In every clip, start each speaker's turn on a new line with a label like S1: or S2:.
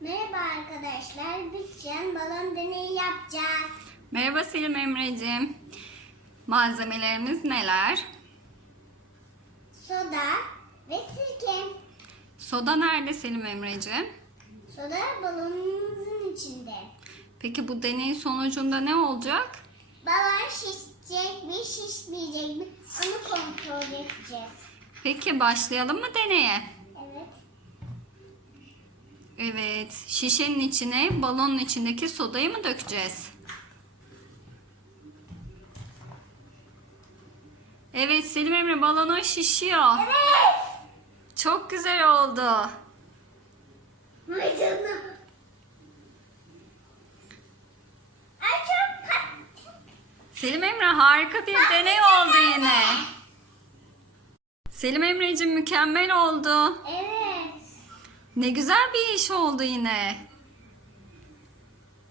S1: Merhaba arkadaşlar. Biz şu an balon deneyi yapacağız.
S2: Merhaba Selim Emre'cim. Malzemelerimiz neler?
S1: Soda ve sirke.
S2: Soda nerede Selim Emre'cim?
S1: Soda balonumuzun içinde.
S2: Peki bu deney sonucunda ne olacak?
S1: Balon şişecek mi şişmeyecek mi onu kontrol edeceğiz.
S2: Peki başlayalım mı deneye?
S1: Evet.
S2: Şişenin içine balonun içindeki sodayı mı dökeceğiz? Evet Selim Emre balonun şişiyor.
S1: Evet.
S2: Çok güzel oldu.
S1: Vay canına. Ay çok tatlı.
S2: Selim Emre harika bir deney oldu yine. Selim Emre'cim mükemmel oldu.
S1: Evet.
S2: Ne güzel bir iş oldu yine.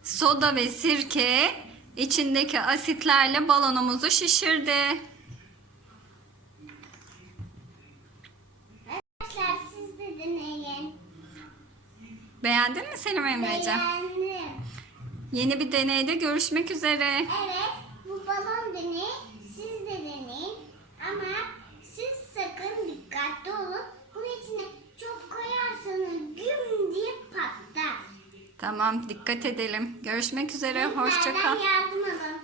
S2: Soda ve sirke içindeki asitlerle balonumuzu şişirdi.
S1: Arkadaşlar siz de deneyin.
S2: Beğendin mi Selim Emre'ciğim?
S1: Beğendim.
S2: Yeni bir deneyde görüşmek üzere.
S1: Evet, bu balon deneyi siz de deneyin.
S2: Tamam dikkat edelim. Görüşmek üzere. Hoşça kal.
S1: yardım.